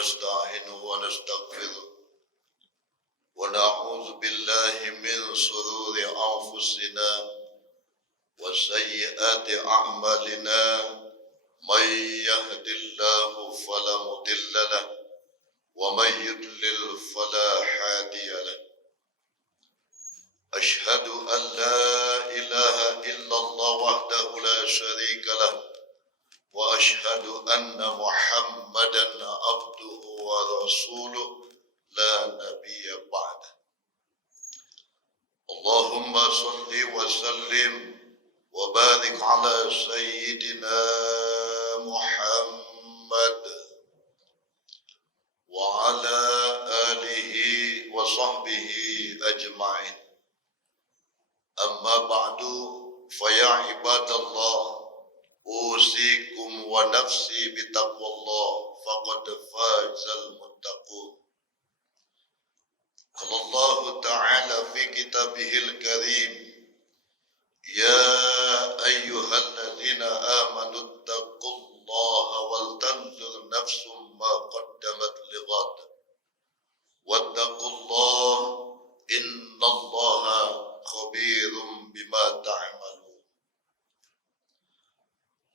ونستعينه ونستغفره ونعوذ بالله من شرور أنفسنا وسيئات أعمالنا من يهد الله فلا مضل له ومن يضلل فلا هادي له أشهد أن لا إله إلا الله وحده لا شريك له وأشهد أن محمدا عبده ورسوله لا نبي بعده اللهم صل وسلم وبارك على سيدنا محمد وعلى آله وصحبه أجمعين أما بعد فيا عباد الله أوصيكم ونفسي بتقوى الله فقد فاز المتقون قال الله تعالى في كتابه الكريم يا أيها الذين آمنوا اتقوا الله ولتنظر نفس ما قدمت لغد واتقوا الله إن الله خبير بما تعملون.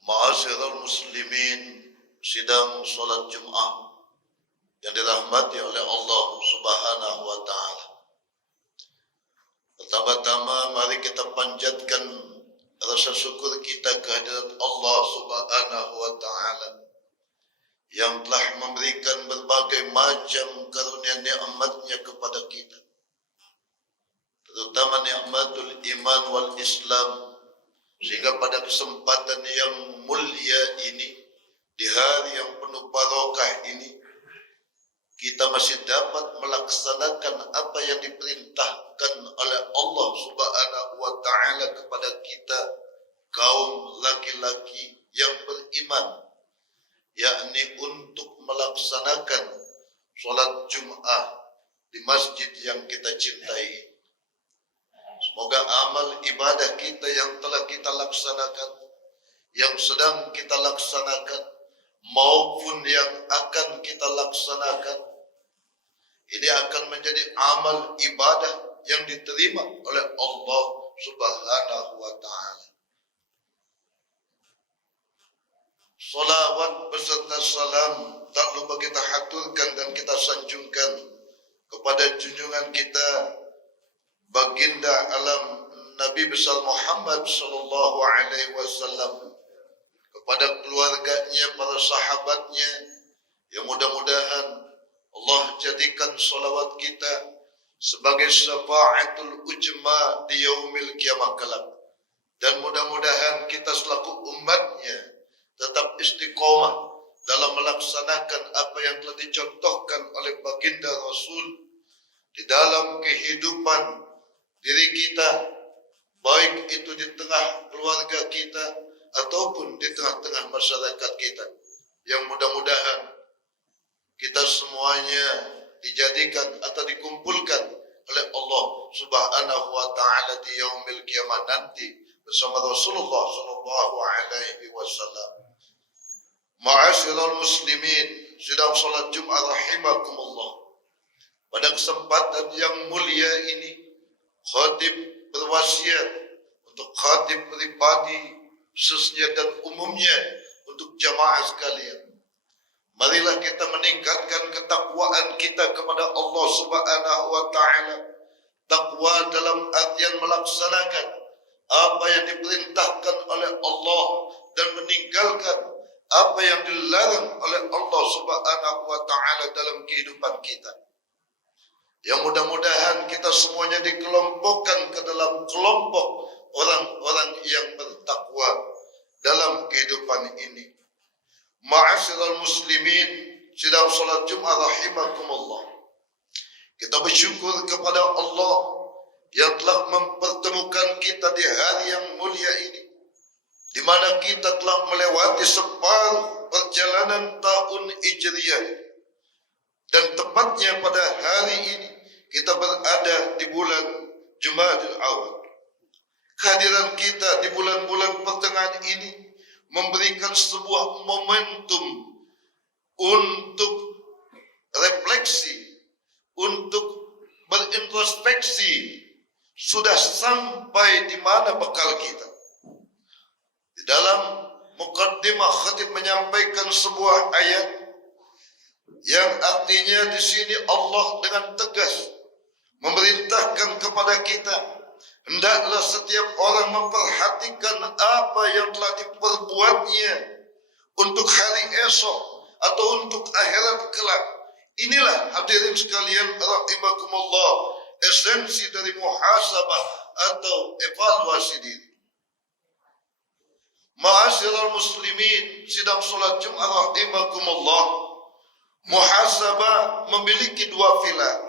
Ma'asyiral muslimin, sidang salat Jumat yang dirahmati oleh Allah Subhanahu wa taala. Pertama-tama mari kita panjatkan rasa syukur kita kehadirat Allah Subhanahu wa taala yang telah memberikan berbagai macam karunia nikmat-Nya kepada kita. Terutama nikmatul iman wal Islam, sehingga pada kesempatan yang mulia ini, di hari yang penuh barokah ini, kita masih dapat melaksanakan apa yang diperintahkan oleh Allah Subhanahu wa taala kepada kita kaum laki-laki yang beriman, yakni untuk melaksanakan salat Jumat di masjid yang kita cintai. Semoga amal ibadah kita yang telah kita laksanakan, yang sedang kita laksanakan, maupun yang akan kita laksanakan, ini akan menjadi amal ibadah yang diterima oleh Allah Subhanahu wa taala. Salawat beserta salam tak lupa kita haturkan dan kita sanjungkan kepada junjungan kita baginda alam Nabi besar Muhammad sallallahu alaihi wasallam, kepada keluarganya, para sahabatnya, yang mudah-mudahan Allah jadikan salawat kita sebagai syafaatul ujma di yaumil kiamah kelak, dan mudah-mudahan kita selaku umatnya tetap istiqomah dalam melaksanakan apa yang telah dicontohkan oleh baginda Rasul di dalam kehidupan diri kita, baik itu di tengah keluarga kita ataupun di tengah-tengah masyarakat kita, yang mudah-mudahan kita semuanya dijadikan atau dikumpulkan oleh Allah Subhanahu wa taala di yaumil kiamah nanti bersama Rasulullah sallallahu alaihi wasallam. Ma'asyiral muslimin, sidang salat Jumat rahimakumullah. Pada kesempatan yang mulia ini, khatib berwasiat untuk khatib pribadi khususnya dan umumnya untuk jamaah sekalian. Marilah kita meningkatkan ketakwaan kita kepada Allah Subhanahu wa taala. Takwa dalam artian melaksanakan apa yang diperintahkan oleh Allah dan meninggalkan apa yang dilarang oleh Allah Subhanahu wa taala dalam kehidupan kita. Yang mudah-mudahan kita semuanya dikelompokkan ke dalam kelompok orang-orang yang bertakwa dalam kehidupan ini. Ma'asyiral muslimin, sidang salat Jumat rahimakumullah. Kita bersyukur kepada Allah yang telah mempertemukan kita di hari yang mulia ini, di mana kita telah melewati separuh perjalanan tahun Hijriah, dan tepatnya pada hari ini kita berada di bulan Jumadil Awal. Kehadiran kita di bulan-bulan pertengahan ini memberikan sebuah momentum untuk refleksi, untuk berintrospeksi, sudah sampai di mana bekal kita. Di dalam muqaddimah khatib menyampaikan sebuah ayat yang artinya di sini Allah dengan tegas memerintahkan kepada kita, hendaklah setiap orang memperhatikan apa yang telah diperbuatnya untuk hari esok atau untuk akhirat kelak. Inilah hadirin sekalian rahimakumullah, esensi dari muhasabah atau evaluasi diri. Ma'asyiral muslimin, sidang salat Jumat rahimakumullah, muhasabah memiliki dua pilar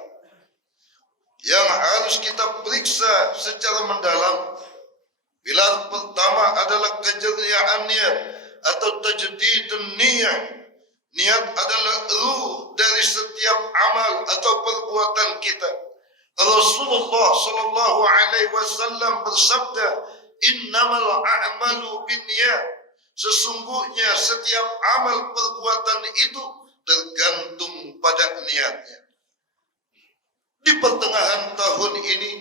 yang harus kita periksa secara mendalam. Pilar pertama adalah kejeliaan niat atau tajdidun niyah. Niat adalah ruh dari setiap amal atau perbuatan kita. Rasulullah sallallahu alaihi wasallam bersabda, "Innamal a'malu binniyat." Sesungguhnya setiap amal perbuatan itu tergantung pada niatnya. Di pertengahan tahun ini,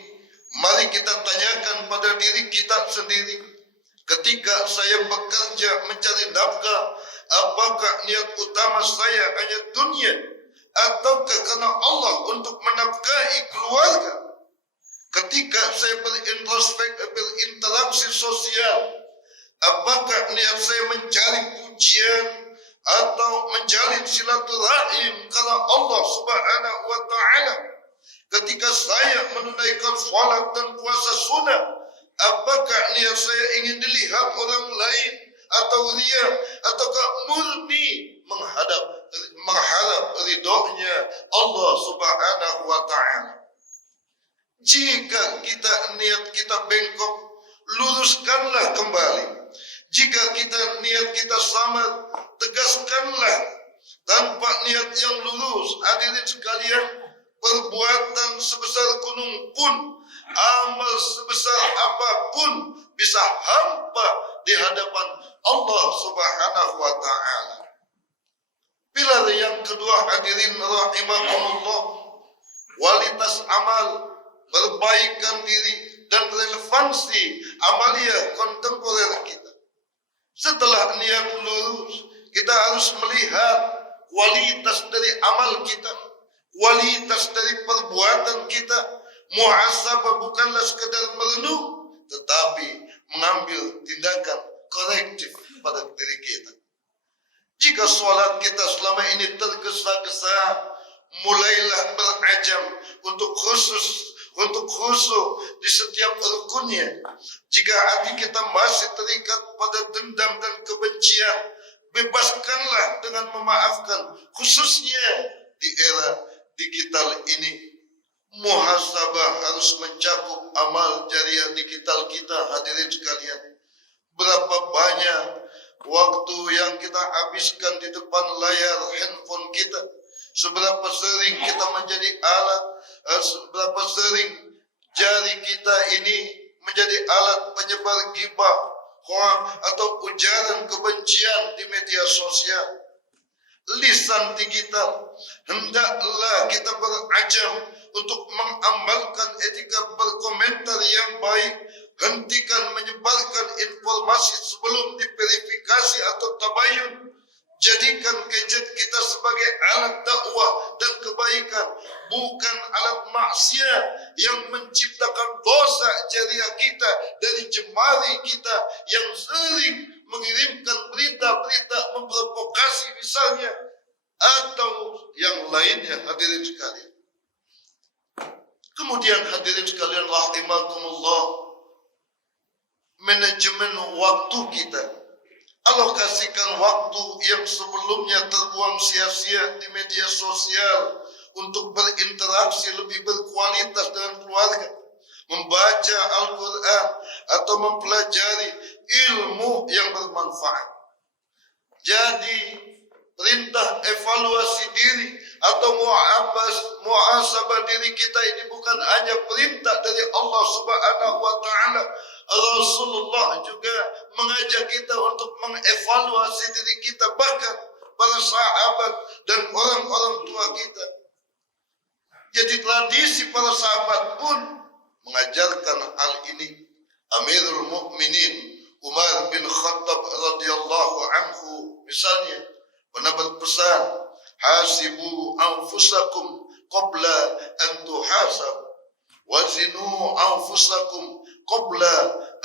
mari kita tanyakan pada diri kita sendiri, ketika saya bekerja mencari nafkah, apakah niat utama saya hanya dunia ataukah karena Allah untuk menafkahi keluarga? Ketika saya berinteraksi sosial, apakah niat saya mencari pujian atau menjalin silaturahim karena Allah Subhanahu wa taala? Ketika saya menunaikan salat dan puasa sunnah, apakah niat saya ingin dilihat orang lain atau ria, ataukah murni mengharap ridhonya Allah Subhanahu wa taala? Jika niat kita bengkok, luruskanlah kembali. Jika niat kita samar, tegaskanlah. Tanpa niat yang lurus, hadirin sekalian, perbuatan sebesar gunung pun, amal sebesar apapun bisa hampa di hadapan Allah Subhanahu wa taala. Pilar yang kedua, hadirin rahimakumullah, kualitas amal, perbaikan diri dan relevansi amalia kontemporer kita. Setelah niat lurus, kita harus melihat kualitas dari amal kita, kualitas dari perbuatan kita. Muhasabah bukanlah sekedar merenung, tetapi mengambil tindakan korektif pada diri kita. Jika sholat kita selama ini tergesa-gesa, mulailah berajam untuk khusyuk di setiap rukunnya. Jika hati kita masih terikat pada dendam dan kebencian, bebaskanlah dengan memaafkan, khususnya di era digital ini. Muhasabah harus mencakup amal jariah digital kita, hadirin sekalian. Berapa banyak waktu yang kita habiskan di depan layar handphone kita? Seberapa sering kita menjadi alat, seberapa sering jari kita ini menjadi alat penyebar ghibah, hoak atau ujaran kebencian di media sosial. Lisan digital, hendaklah kita berajam untuk mengamalkan etika berkomentar yang baik. Hentikan menyebarkan informasi sebelum diverifikasi atau tabayun. Jadikan gadget kita sebagai alat dakwah dan kebaikan, bukan alat maksiat yang menciptakan dosa jariah kita dari jemari kita yang sering mengirimkan berita-berita memprovokasi misalnya, atau yang lainnya, hadirin sekalian. Kemudian hadirin sekalian rahimakumullah, manajemen waktu kita. Alokasikan waktu yang sebelumnya terbuang sia-sia di media sosial untuk berinteraksi lebih berkualitas dengan keluarga, membaca Al-Quran atau mempelajari ilmu yang bermanfaat. Jadi perintah evaluasi diri atau muhasabah diri kita ini bukan hanya perintah dari Allah Subhanahu wa taala. Rasulullah juga mengajak kita untuk mengevaluasi diri kita. Bahkan para sahabat dan orang-orang tua kita. Jadi tradisi para sahabat pun mengajarkan hal ini. Amirul Mukminin Umar bin Khattab radhiyallahu anhu misalnya pernah berpesan, hasibu anfusakum qabla an tuhasab wazinu anfusakum qabla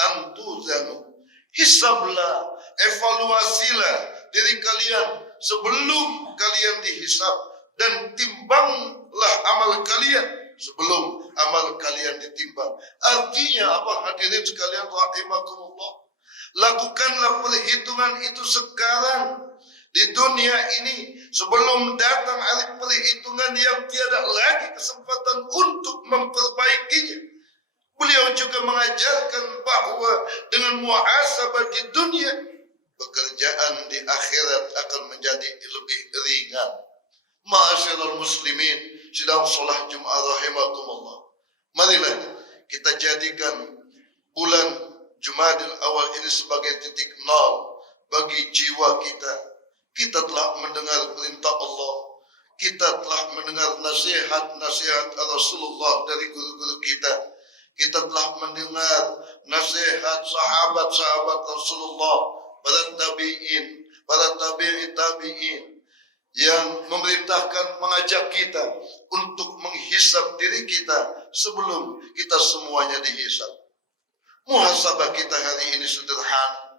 an tuzanu. Hisablah, evaluasilah diri kalian sebelum kalian dihisab, dan timbanglah amal kalian sebelum amal kalian ditimbang. Artinya apa, hadirin sekalian rahimakumullah? Lakukanlah perhitungan itu sekarang di dunia ini sebelum datang hari perhitungan yang tiada lagi kesempatan untuk memperbaikinya. Beliau juga mengajarkan bahwa dengan muhasabah di dunia, pekerjaan di akhirat akan menjadi lebih ringan. Ma'asyiral muslimin sidang salat Jumat rahimakumullah. Marilah kita jadikan bulan Jumadil Awal ini sebagai titik nol bagi jiwa kita. Kita telah mendengar perintah Allah, kita telah mendengar nasihat-nasihat Rasulullah dari guru-guru kita. Kita telah mendengar nasihat sahabat-sahabat Rasulullah, para tabi'in, para tabi'in yang memerintahkan, mengajak kita untuk menghisab diri kita sebelum kita semuanya dihisab. Muhasabah kita hari ini sederhana.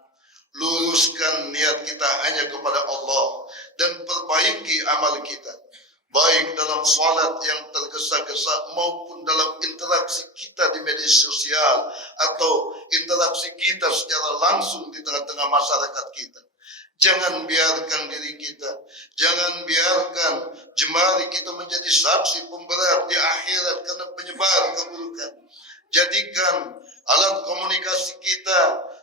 Luruskan niat kita hanya kepada Allah dan perbaiki amal kita, baik dalam salat yang tergesa-gesa maupun dalam interaksi kita di media sosial atau interaksi kita secara langsung di tengah-tengah masyarakat kita. Jangan biarkan diri kita, jangan biarkan jemari kita menjadi saksi pemberat di akhirat karena penyebar keburukan. Jadikan alat komunikasi kita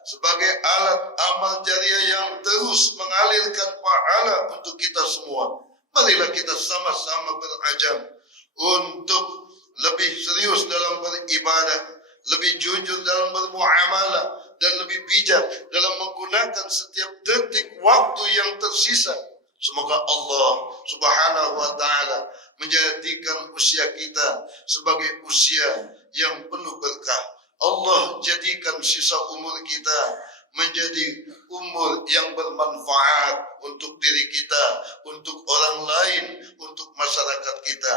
sebagai alat amal jariah yang terus mengalirkan pahala untuk kita semua. Marilah kita sama-sama berazam untuk lebih serius dalam beribadah, lebih jujur dalam bermuamalah, dan lebih bijak dalam menggunakan setiap detik waktu yang tersisa. Semoga Allah Subhanahu wa ta'ala menjadikan usia kita sebagai usia yang penuh berkah. Allah jadikan sisa umur kita menjadi umur yang bermanfaat untuk diri kita, untuk orang lain, untuk masyarakat kita.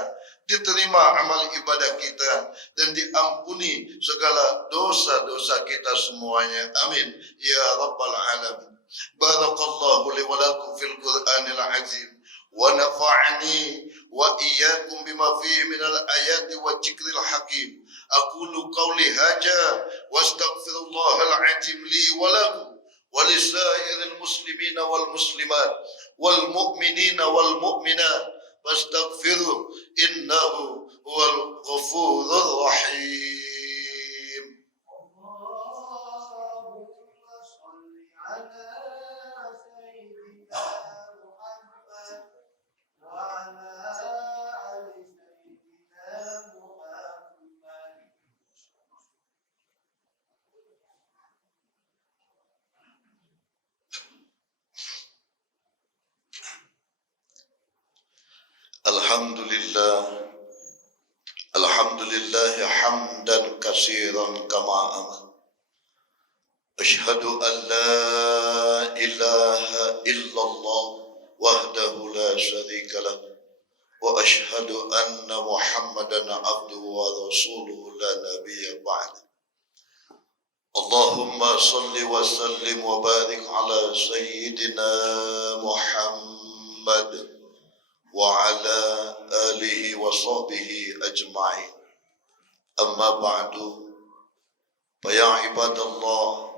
Diterima amal ibadah kita dan diampuni segala dosa-dosa kita semuanya. Amin ya rabbal alamin. Barakallahu li wa lakum fil Qur'anil azim wa nafa'ani wa iyyakum bima fihi minal ayati wa dzikril hakim. Aqulu qawli hadza wa astaghfirullahal azim li wa lakum wa lisairil muslimina wal muslimat wal mu'minina wal mu'minat fastaghfiruh innahu huwal ghafurur rahim. Alhamdulillah hamdan katsiran kama amar. Asyhadu an la ilaha illallah wahdahu la syarika lah wa asyhadu anna Muhammadan abduhu wa rasuluhu la nabiyya ba'da. Allahumma salli wa sallim wa barik ala sayyidina Muhammad wa ala alihi wa sahbihi ajma'in. Amma ba'du, fa ya ibadallah,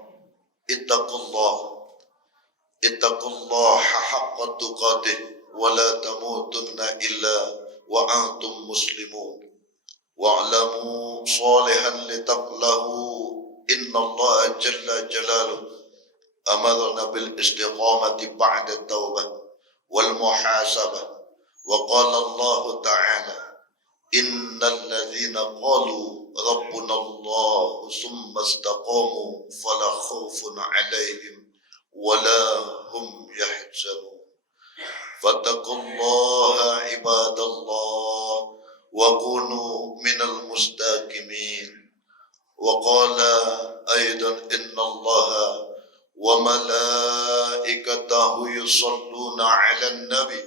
ittaqullah haqqa tuqatih wa la tamutunna illa wa antum muslimun. Wa'lamu salihan litaqlahu inna Allah jalla jalaluhu amarna bil istiqamati ba'da tawbah wal muhasabah. وقال الله تعالى إن الذين قالوا ربنا الله ثم استقاموا فلا خوف عليهم ولا هم يحزنون. فاتقوا الله عباد الله وكونوا من المستقيمين. وقال أيضا إن الله وملائكته يصلون على النبي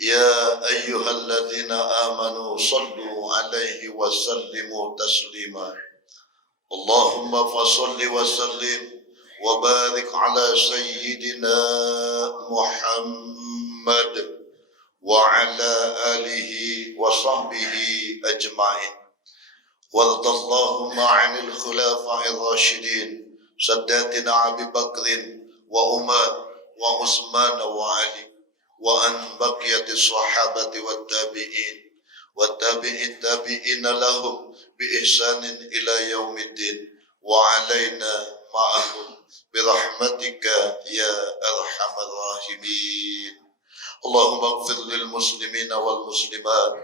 يا أيها الذين آمنوا صلوا عليه وسلموا تسليما. اللهم فصل وسلم وبارك على سيدنا محمد وعلى آله وصحبه أجمعين. وارض اللهم عن الخلفاء الراشدين ساداتنا أبي بكر وعمر وعثمان وعلي وأن بقية الصحابة والتابعين والتابعين لهم بإحسان إلى يوم الدين وعلينا معهم برحمتك يا أرحم الراحمين. اللهم اغفر للمسلمين والمسلمات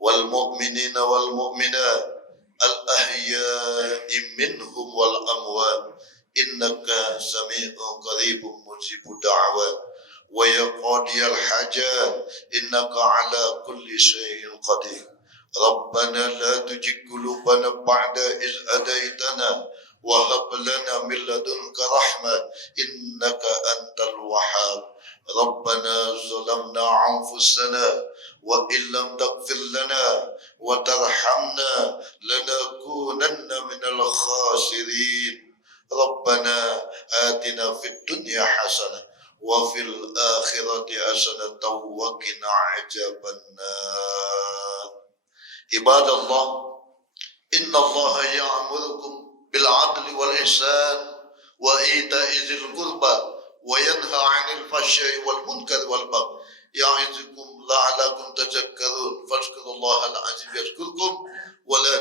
والمؤمنين والمؤمنات الأحياء منهم والأموات إنك سميع قريب مجيب الدعوات ويا قاضي الحاجات إنك على كل شيء قدير. ربنا لا تزغ قلوبنا بعد إذ هديتنا وهب لنا من لدنك رحمة إنك أنت الوهاب. ربنا ظلمنا أنفسنا وإن لم تغفر لنا وترحمنا لنكونن من الخاسرين. ربنا آتنا في الدنيا حسنة وفي الآخرة حسنة وقنا عذاب النار. عباد الله إن الله يأمركم بالعدل والإحسان وإيتاء ذي القربى وينهى عن الفحشاء والمنكر والبغي يعظكم لعلكم تذكرون. فاذكروا الله العظيم يذكركم ولا